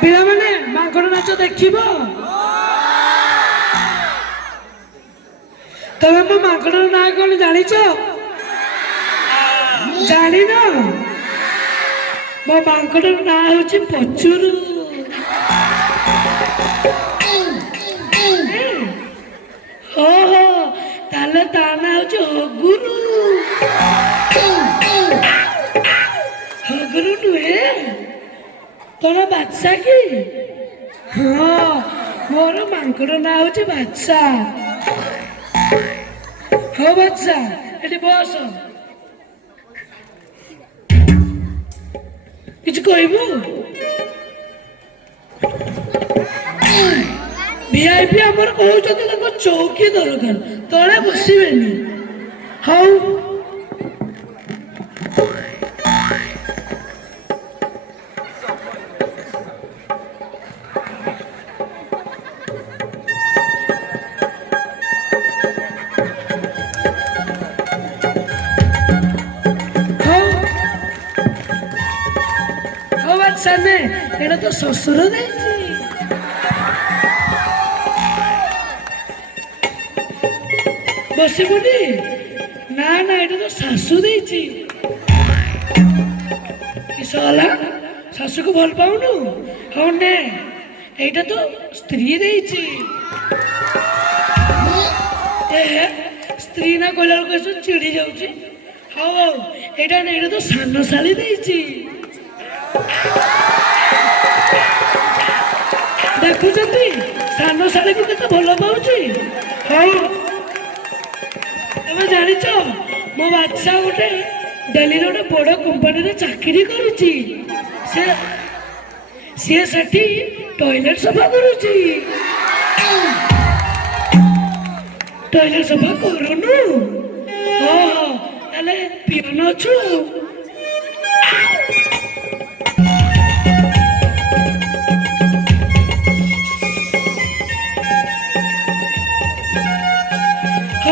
ପିଲାମାନେ ମାଙ୍କଡ ନାଚ ଦେଖିବ? ତମେ ମୋ ମାଙ୍କଡର ନାଁ କଣ ଜାଣିଛ? ଜାଣିନ? ମୋ ମାଙ୍କଡର ନାଁ ହଉଛି ପଚୁରୁ। ଓହୋ, ତାହେଲେ ତା ନାଁ ହଉଛି ହଗୁରୁ। ହଗୁରୁ ନୁହେଁ, ତୋର ବାଦଶା କି? ହଁ, ମୋର ମାଙ୍କଡ ନାଁ ହଉଛି ବାଦଶା। ହଉ ବାଦଶା, ଏଠି ବସ। କିଛି କହିବୁ? ଭିଆଇପି ଆମର କହୁଛନ୍ତି ତାଙ୍କ ଚୌକି ଦରକାର, ତଳେ ବସିବେନି। ହଉ ସାନେ, ଏଇଟା ତ ଶ୍ୱଶୁର ଦେଇଛି। ବସିବୁନି? ନା ନା, ଏଇଟା ତ ଶାଶୁ ଦେଇଛି। କିସ ହେଲା? ଶାଶୁକୁ ଭଲ ପାଉନୁ? ହଉ ନେ, ଏଇଟା ତ ସ୍ତ୍ରୀ ଦେଇଛି। ସ୍ତ୍ରୀ ନା କହିଲା ବେଳକୁ ଏସବୁ ଚିଡ଼ି ଯାଉଛି। ହଉ ହଉ, ଏଇଟା ନା, ଏଇଟା ତ ସାନ ଶାଳୀ ଦେଇଛି। ଦେଖୁଛନ୍ତି ସାନ ଶାଳୀକୁ କେତେ ଭଲ ପାଉଛି। ହଉ, ତମେ ଜାଣିଛ ମୋ ବାଦଶା ଗୋଟେ ଦିଲ୍ଲୀର ଗୋଟେ ବଡ କମ୍ପାନୀରେ ଚାକିରି କରୁଛି। ସିଏ ସେଠି ଟଏଲେଟ ସଫା କରୁଛି। ଟଏଲେଟ ସଫା କରୁନୁ? ଓହୋ, ତାହେଲେ ପିଅନ ଅଛୁ।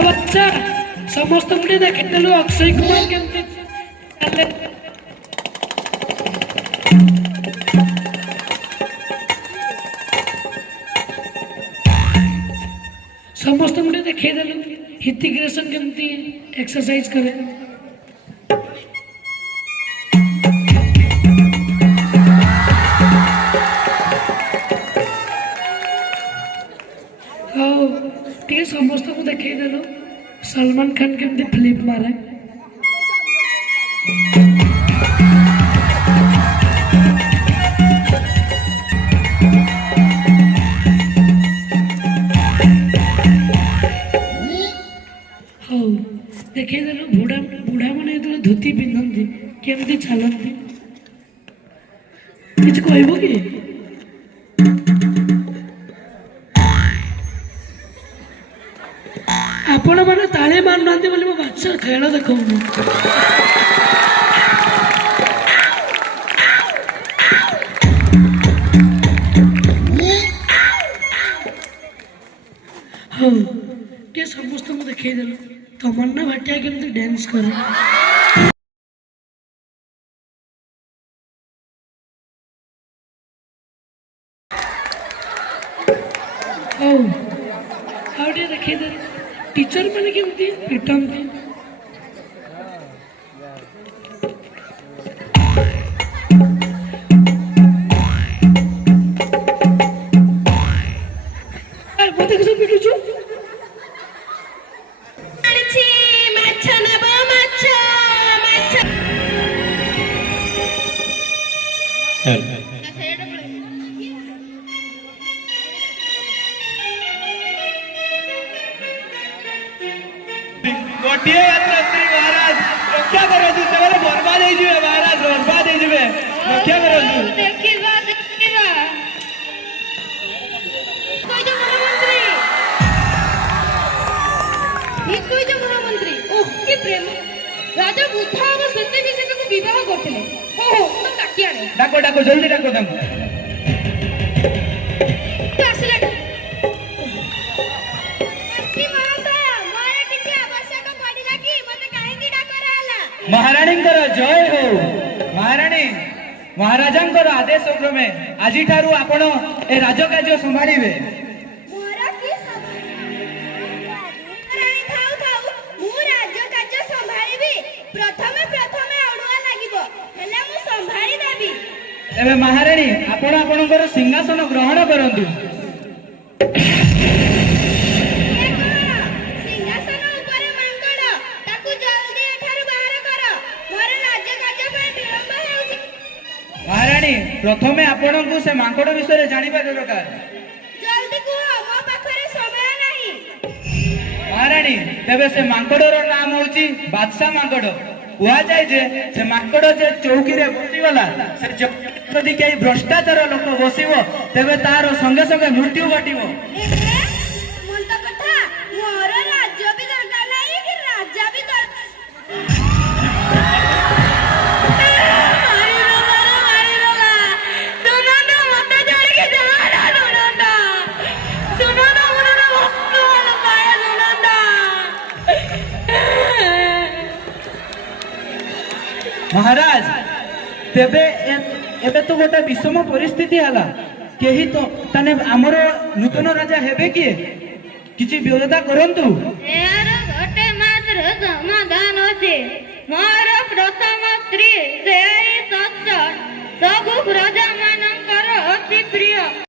ବାଦଶା, ସମସ୍ତଙ୍କୁ ଟିକେ ଦେଖିଦେଲୁ ଅକ୍ଷୟ କୁମାର କେମିତି ଚାଲେ। ସମସ୍ତଙ୍କୁ ଟିକେ ଦେଖେଇଦେଲୁ ହ୍ରିତିକ୍ ରୋଶନ କେମିତି ଏକ୍ସରସାଇଜ କରେ। ହଉ, ଟିକେ ସମସ୍ତଙ୍କୁ ଦେଖେଇଦେଲୁ ସଲମାନ ଖାନ କେମିତି ଫିଲ୍ମ ମାରେ। ହଉ, ଦେଖେଇଦେଲୁ ବୁଢା ମାନେ ଯେତେବେଳେ ଧୋତି ପିନ୍ଧନ୍ତି କେମିତି ଚାଲନ୍ତି। କିଛି କହିବୁ କି? ଆପଣ ମାନେ ତାଳି ମାରୁନାହାନ୍ତି ବୋଲି ମୋ ବାଦଶା ଖେଳ ଦେଖଉନି। ହଉ, ଟିକେ ସମସ୍ତଙ୍କୁ ଦେଖେଇଦେଲୁ ତମନ୍ନା ଭାଟିଆ କେମିତି ଡ୍ୟାନ୍ସ କରେ। ହଉ, ଆଉ ଟିକେ ଦେଖେଇଦେଲୁ ଟିଚର ମାନେ କେମିତି ପିଟନ୍ତି। ମତେ କିଛି ପିଟୁଛୁ? गोटे यात्री महाराज रक्षा करतु से बर्बाद हो महाराज बर्बाद हो रक्षा करतु राजा बुद्धा और सत्य विषय को विवाह करते हो तो काटिया रे डाको डाको जल्दी डाको दम तो आसले की महाशय मोर किछि आवश्यक पड़िला कि मते काहे की डाकरा हला महारानी कर जय हो महारानी ମହାରାଜାଙ୍କର ଆଦେଶ କ୍ରମେ ଆଜିଠାରୁ ଆପଣ ଏ ରାଜକାର୍ଯ୍ୟ ସମ୍ଭାଳିବେ। ମୋର କି ରାଣୀ ଥାଉ ଥାଉ ମୁଁ ରାଜକାର୍ଯ୍ୟ ସମ୍ଭାଳିବି। ପ୍ରଥମେ ଅଡୁଆ ଲାଗିବ, ହେଲେ ମୁଁ ସମ୍ଭାଳି ଦେବି। ଏବେ ମହାରାଣୀ ଆପଣ ଆପଣଙ୍କର ସିଂହାସନ ଗ୍ରହଣ କରନ୍ତୁ। ଏ କଣ? ସିଂହାସନ ଉପରେ ମାଙ୍କଡ, ତାକୁ ଜଲ୍ଦି ଏଠାରୁ ବାହାର କର। ମୋର ରାଜକାର୍ଯ୍ୟ ପାଇଁ ବିଳମ୍ବ ହେଉଛି। ମହାରାଣୀ ପ୍ରଥମେ ଆପଣଙ୍କୁ ସେ ମାଙ୍କଡ ବିଷୟରେ ଜାଣିବା ଦରକାର। ଜଲ୍ଦି କୁହ, ମୋ ପାଖରେ ସମୟ ନାହିଁ। ମହାରାଣୀ ତେବେ ସେ ମାଙ୍କଡର ନାମ ହଉଛି ବାଦଶାହ ମାଙ୍କଡ। କୁହାଯାଏ ଯେ ସେ ମାଙ୍କଡ ଯେ ଚୌକିରେ ବସିଗଲା, ସେ ଯଦି କେହି ଭ୍ରଷ୍ଟାଚାର ଲୋକ ବସିବ ତେବେ ତାର ସଙ୍ଗେ ସଙ୍ଗେ ମୃତ୍ୟୁ ଘଟିବ। ମନ୍ଦ କଥା, ମୋର ରାଜ୍ୟ ବି ଦରକାର ନାହିଁ କି ରାଜା ବି ଦରକାର। ମହାରାଜ ତେବେ ଏବେ ତ ଗୋଟେ ବିଷମ ପରିସ୍ଥିତି ହେଲା। କେହି ତ ତାନେ ଆମର ନୂତନ ରାଜା ହେବେ କିଏ? କିଛି ବ୍ୟବସ୍ଥା କରନ୍ତୁ। ଏହାର ଗୋଟେ ମାତ୍ର ସମାଧାନ ଅଛି। ମୋର ପ୍ରଥମ ସ୍ତ୍ରୀ ସେହି ସତ୍ୟ ସବୁ ପ୍ରଜା ମାନଙ୍କର ଅତି ପ୍ରିୟ